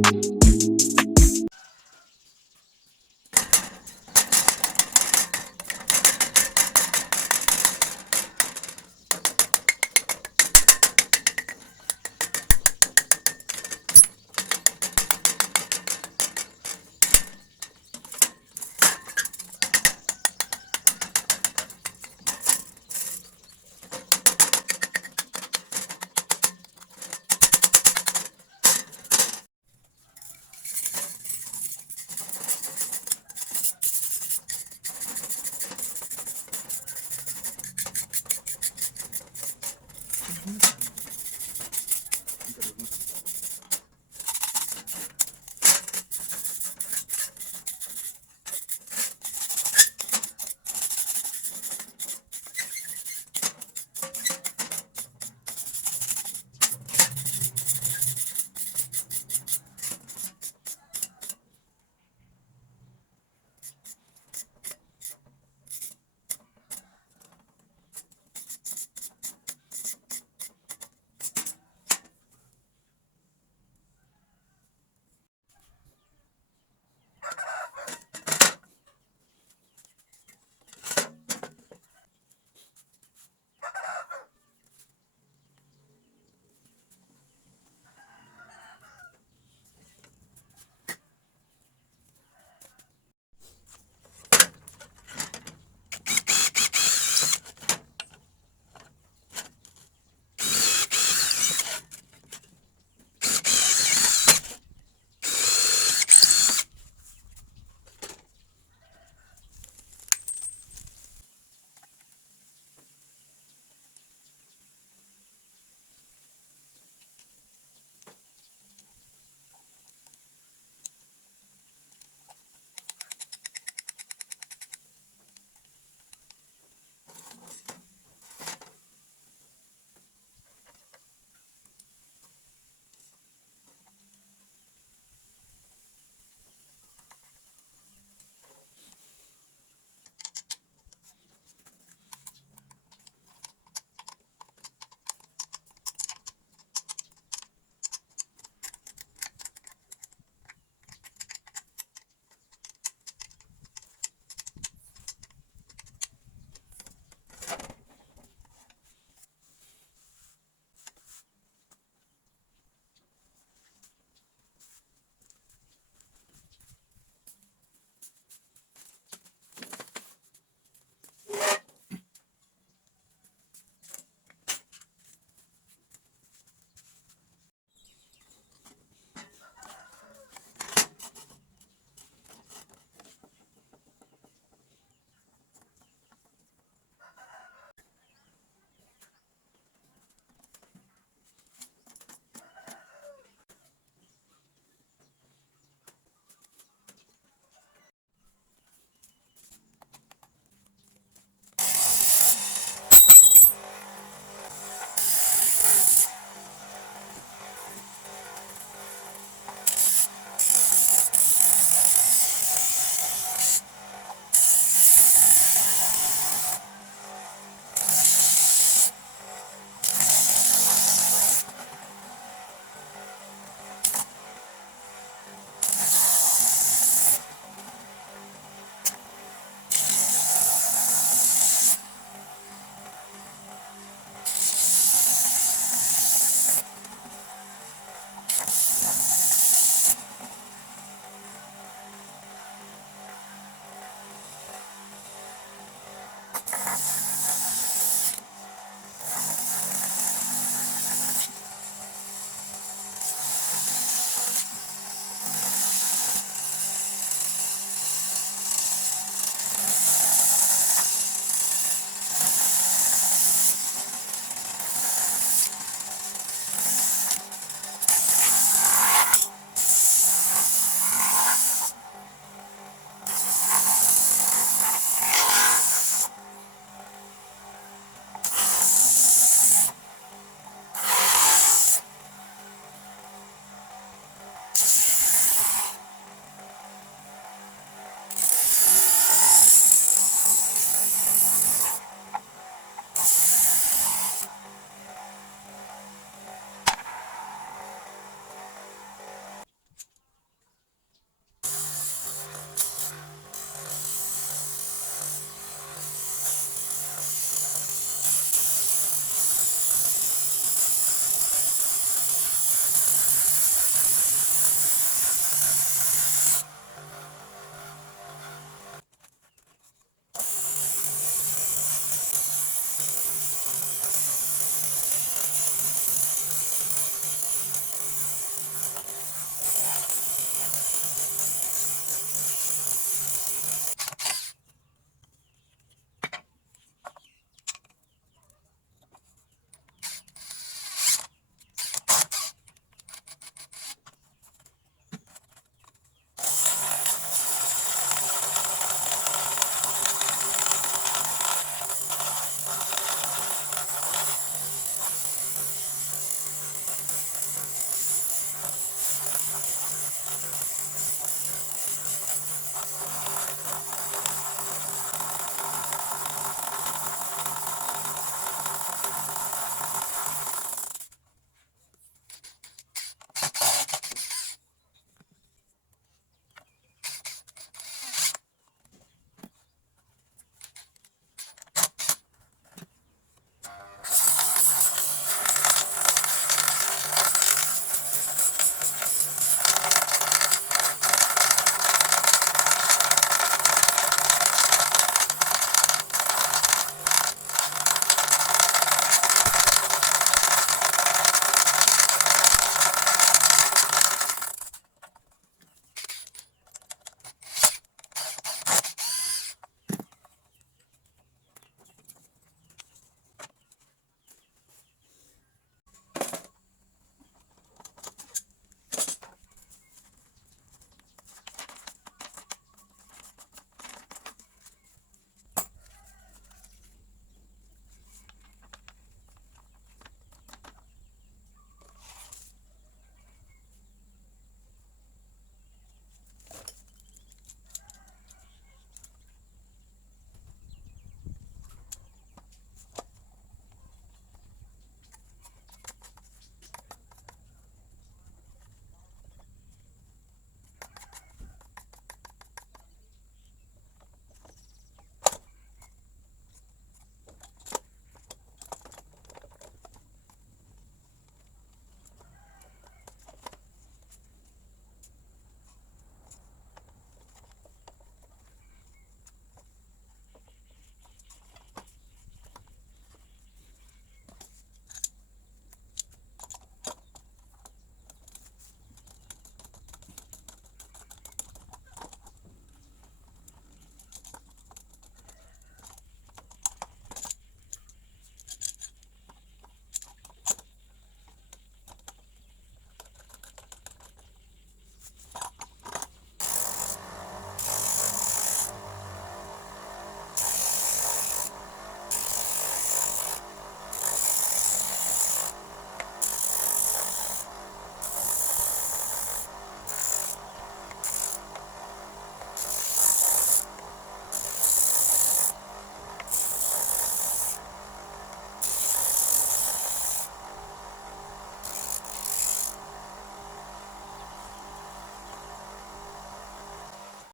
Bye. Mm-hmm.